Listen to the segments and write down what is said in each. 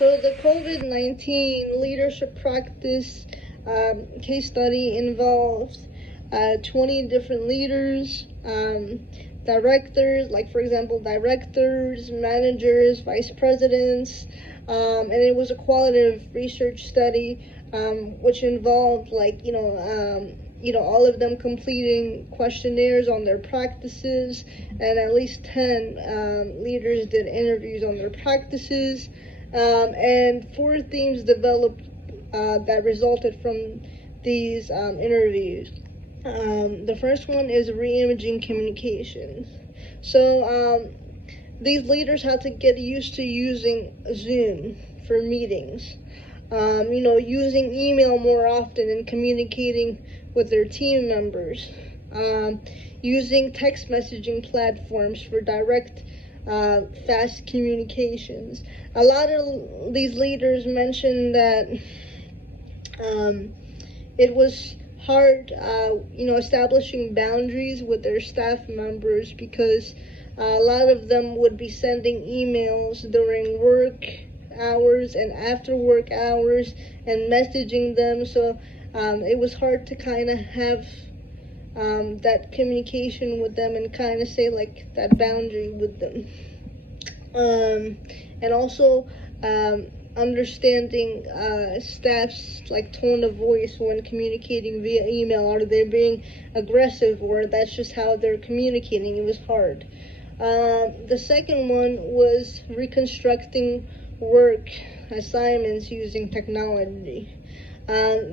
So the COVID-19 leadership practice case study involved 20 different leaders, directors, like for example, directors, managers, vice presidents, and it was a qualitative research study which involved all of them completing questionnaires on their practices, and at least 10 leaders did interviews on their practices, and 4 themes developed that resulted from these interviews. The first one is re-imaging communications. So these leaders had to get used to using Zoom for meetings, using email more often and communicating with their team members, using text messaging platforms for direct, fast communications. A lot of these leaders mentioned that it was hard, establishing boundaries with their staff members because a lot of them would be sending emails during work hours and after work hours and messaging them. So it was hard to kind of have that communication with them and kind of say like that boundary with them. And also understanding staff's like tone of voice when communicating via email. Are they being aggressive, or that's just how they're communicating? It was hard. The second one was reconstructing work assignments using technology.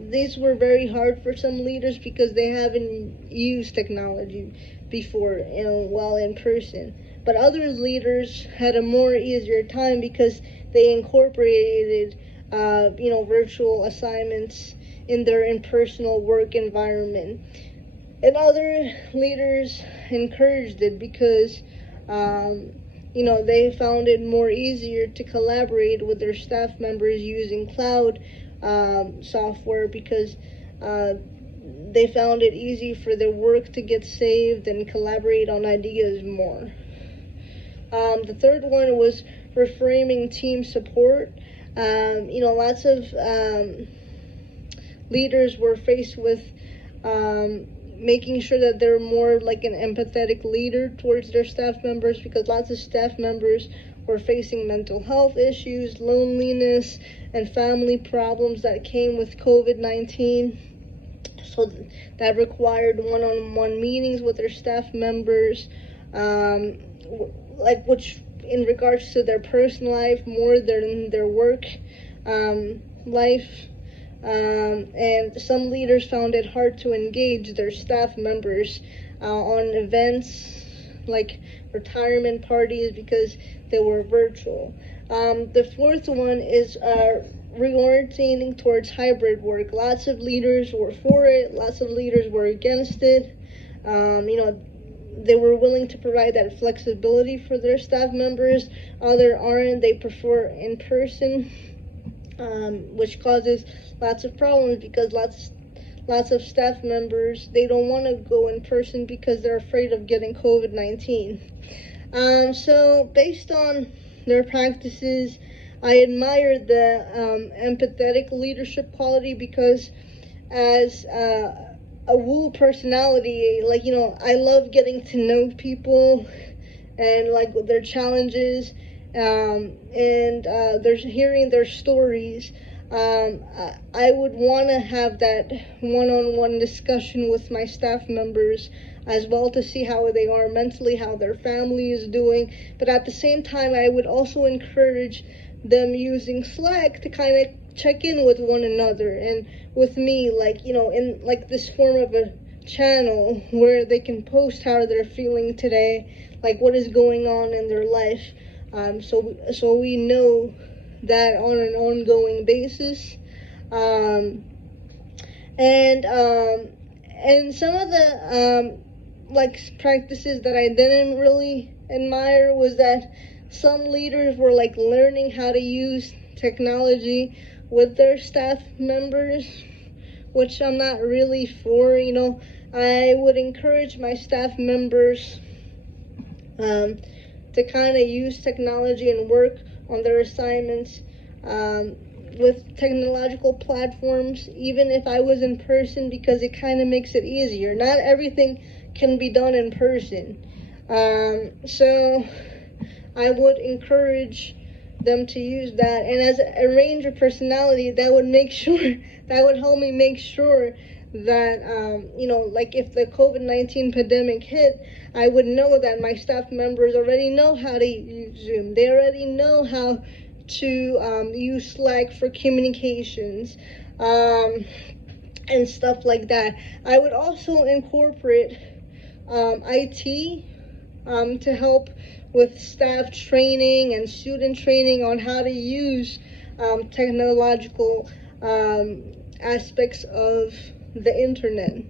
These were very hard for some leaders because they haven't used technology before, while in person. But other leaders had a more easier time because they incorporated, virtual assignments in their impersonal work environment. And other leaders encouraged it because, they found it more easier to collaborate with their staff members using cloud software because they found it easy for their work to get saved and collaborate on ideas more. The third one was reframing team support. Lots of leaders were faced with making sure that they're more like an empathetic leader towards their staff members, because lots of staff members were facing mental health issues, loneliness, and family problems that came with COVID-19. So that required one-on-one meetings with their staff members, which in regards to their personal life more than their work life. And some leaders found it hard to engage their staff members on events like retirement parties because they were virtual. The fourth one is reorientating towards hybrid work. Lots of leaders were for it, lots of leaders were against it. They were willing to provide that flexibility for their staff members. Others aren't. They prefer in person, which causes lots of problems because lots of staff members, they don't want to go in person because they're afraid of getting COVID-19. So based on their practices, I admire the empathetic leadership quality because as a woo personality, I love getting to know people and their challenges, and there's hearing their stories. I would want to have that one-on-one discussion with my staff members as well to see how they are mentally, how their family is doing. But at the same time, I would also encourage them using Slack to kind of check in with one another and with me, in this form of a channel where they can post how they're feeling today, what is going on in their life. So we know that on an ongoing basis. And some of the practices that I didn't really admire was that some leaders were learning how to use technology with their staff members, which I'm not really for. I would encourage my staff members to kind of use technology and work on their assignments with technological platforms, even if I was in person, because it kind of makes it easier. Not everything can be done in person. So I would encourage them to use that. And as a ranger personality, that would make sure, that would help me make sure that, like if the COVID-19 pandemic hit, I would know that my staff members already know how to use Zoom. They already know how to use Slack for communications and stuff like that. I would also incorporate IT to help with staff training and student training on how to use technological aspects of the internet.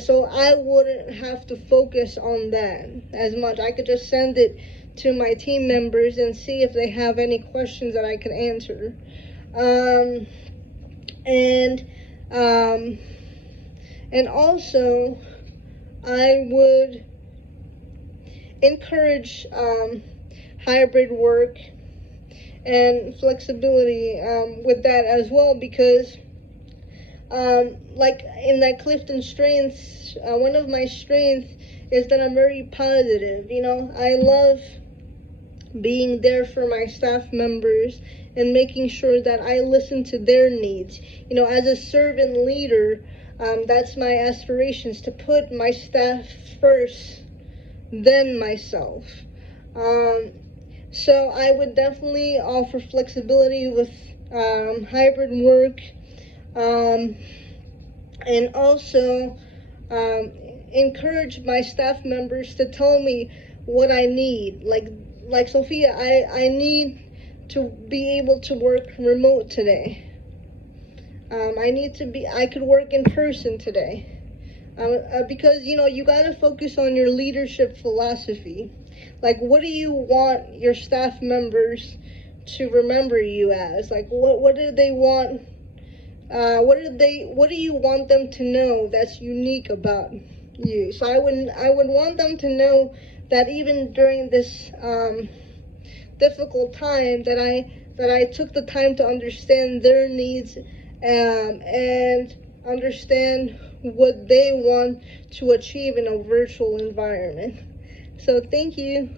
So I wouldn't have to focus on that as much. I could just send it to my team members and see if they have any questions that I can answer. And also I would encourage hybrid work and flexibility with that as well, because like in that Clifton strengths, one of my strengths is that I'm very positive. I love being there for my staff members and making sure that I listen to their needs. As a servant leader, that's my aspirations, to put my staff first, then myself. So I would definitely offer flexibility with hybrid work, and also encourage my staff members to tell me what I need. Like Sophia, I need to be able to work remote today. I could work in person today. Because you gotta focus on your leadership philosophy. Like, what do you want your staff members to remember you as? Like, what do they want? What do you want them to know that's unique about you? So I would want them to know that even during this difficult time, that I took the time to understand their needs and understand what they want to achieve in a virtual environment. So thank you.